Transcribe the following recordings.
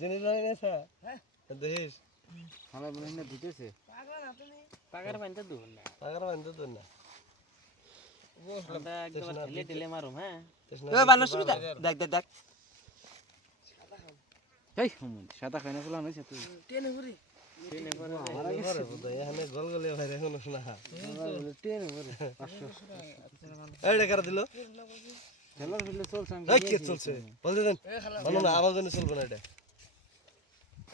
জিনিস নাই না স্যার হ্যাঁ দেখিস খালা বলে না দিতেছে পাগার পানিতে দুন না পাগার বান্ধব তো না আমরা একবার ঠেলে ঠেলে মারুম হ্যাঁ এ বানর সুবিধা দেখ দেখ দেখ এই হুমুন সাদা খাইনা ফুলা নইছে তুই টেনে ভরি টেনে পরে ঘরে বোধহয় এখানে গোল গোলে বাইরে এখনো শোনা টেনে ভরে 500 এই টাকা দিল খেলার ফিল্ডে চলছে আমি এই কে চলছে বলতে দেন বলো না আমার জন্য চলবে না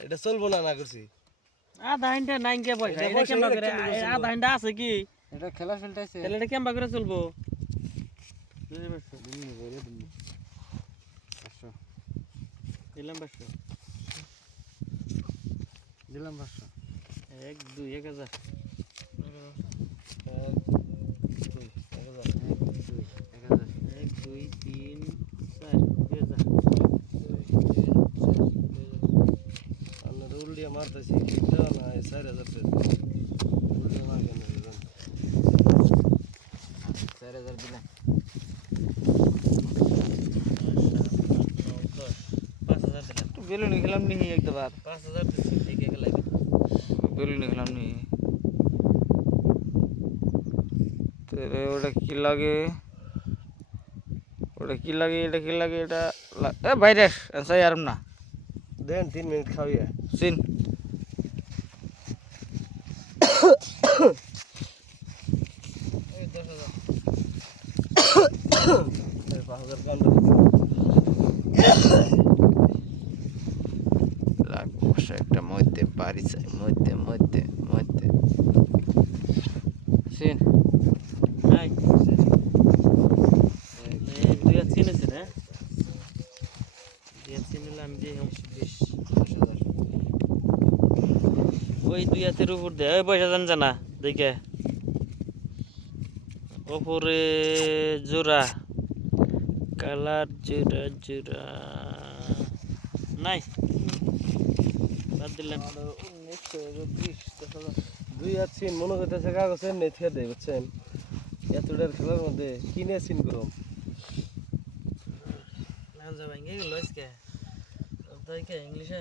এটা চলবো না না করছি আধা ঘন্টা নাই কে পয়সা এটা কেমবা করে আধা ঘন্টা আছে কি এটা খেলার ফিল্ড আছে তাহলে এটা কেমবা করে চলবো বুঝতে পারছো দিন ভরে দিন 500 দিলাম 500 দিলাম 500 1 2 1000 1 2 3 4 2000 আমরা রুল দিয়ে মারতেছি কিটা না 4000 টাকা রুল দিয়ে মার কেন দিবেন 4000 দিলাম 5000 দিলাম বেলুন খেলাম নি একবার 5000 দিছি একে গেলাই বেলুন খেলাম নি তেরে ওটা কি লাগে এটা এ ভাইরাস আনসাই আরম না দেন 3 মিনিট খাওয়া সিন এই 10000 5000 কাউন্টার লাখ বসে একটা মধ্যে বাড়ি চাই মধ্যে সিন হাই তুই আছিস না তুই আছিস না আমি যে 20000 ওই দুই হাতের উপর দে ওই পয়সা জানা দেখে উপরে জোড়া কালার জোড়া নাই বাদ দিলাম 2 আর 3 মনে হইতেছে কাগজের নেথে দেই বুঝছেন এতটার খেলার মধ্যে কিনে সিন করম নাম যা ভাঙ্গে গেল আজকে তাই কে ইংলিশে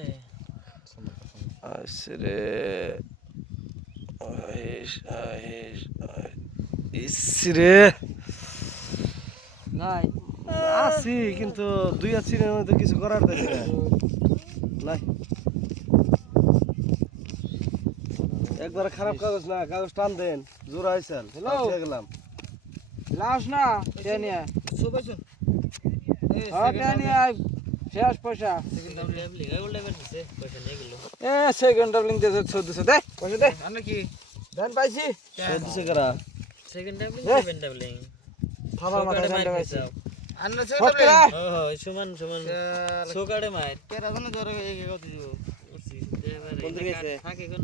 আসরে ইসরে নাই আছি কিন্তু 2 আর 3 এর মধ্যে কিছু করার দেখি না নাই একবার খারাপ কাগজ না কাগজ টান দেন জোড়া আইসাল হ্যালো। গেলাম লাস না টেনিয়া সুবাসন টেনিয়া শেষ পয়সা সেকেন্ড টাইম লিগা উল্টা বের দিছে পয়সা নিয়ে গেল এ সেকেন্ড ডাবলিং দে 1400 দে পয়সা দে আমরা কি দেন পাইছি দিছে করা সেকেন্ড টাইম এ। সেকেন্ড টাইম থাবার মাথায় দেন পাইছি আন্না হট করে সমান সোকাড়ে মার কেরা জানো জরে এই কত দিব উঠছি এবারে কোন দিকে গেছে? থাকে